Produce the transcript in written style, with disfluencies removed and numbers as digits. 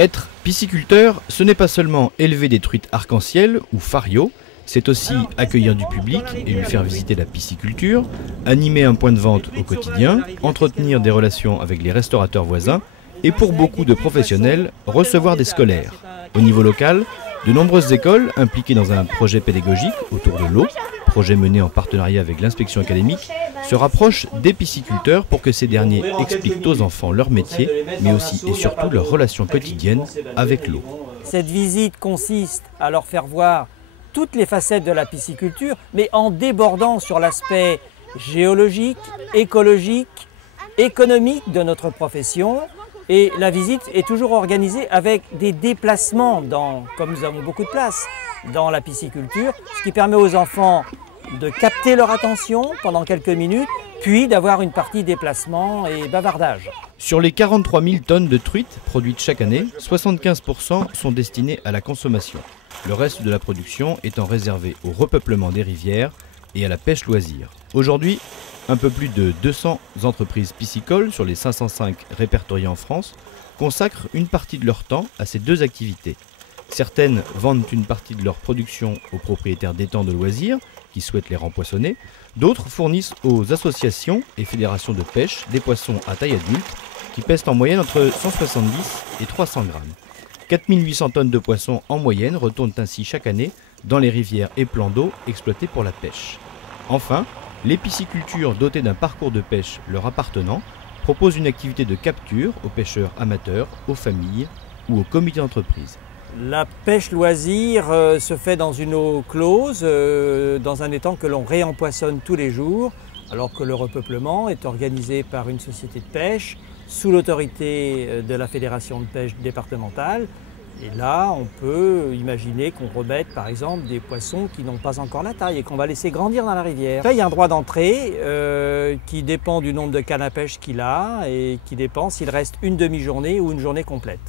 Être pisciculteur, ce n'est pas seulement élever des truites arc-en-ciel ou fario, c'est aussi accueillir du public et lui faire visiter la pisciculture, animer un point de vente au quotidien, entretenir des relations avec les restaurateurs voisins et pour beaucoup de professionnels, recevoir des scolaires. Au niveau local, de nombreuses écoles impliquées dans un projet pédagogique autour de l'eau, projet mené en partenariat avec l'inspection académique, se rapprochent des pisciculteurs pour que ces derniers expliquent aux enfants leur métier, mais aussi et surtout leur relation quotidienne avec l'eau. Cette visite consiste à leur faire voir toutes les facettes de la pisciculture, mais en débordant sur l'aspect géologique, écologique, économique de notre profession. Et la visite est toujours organisée avec des déplacements, comme nous avons beaucoup de place dans la pisciculture, ce qui permet aux enfants de capter leur attention pendant quelques minutes, puis d'avoir une partie déplacement et bavardage. Sur les 43 000 tonnes de truites produites chaque année, 75% sont destinées à la consommation. Le reste de la production étant réservé au repeuplement des rivières et à la pêche loisir. Aujourd'hui, un peu plus de 200 entreprises piscicoles sur les 505 répertoriées en France consacrent une partie de leur temps à ces deux activités. Certaines vendent une partie de leur production aux propriétaires d'étangs de loisirs qui souhaitent les rempoissonner. D'autres fournissent aux associations et fédérations de pêche des poissons à taille adulte qui pèsent en moyenne entre 170 et 300 grammes. 4 800 tonnes de poissons en moyenne retournent ainsi chaque année dans les rivières et plans d'eau exploités pour la pêche. Enfin, les piscicultures dotées d'un parcours de pêche leur appartenant proposent une activité de capture aux pêcheurs amateurs, aux familles ou aux comités d'entreprise. La pêche loisir se fait dans une eau close, dans un étang que l'on réempoissonne tous les jours, alors que le repeuplement est organisé par une société de pêche sous l'autorité de la fédération de pêche départementale. Et là, on peut imaginer qu'on remette par exemple des poissons qui n'ont pas encore la taille et qu'on va laisser grandir dans la rivière. Là, il y a un droit d'entrée qui dépend du nombre de cannes à pêche qu'il a et qui dépend s'il reste une demi-journée ou une journée complète.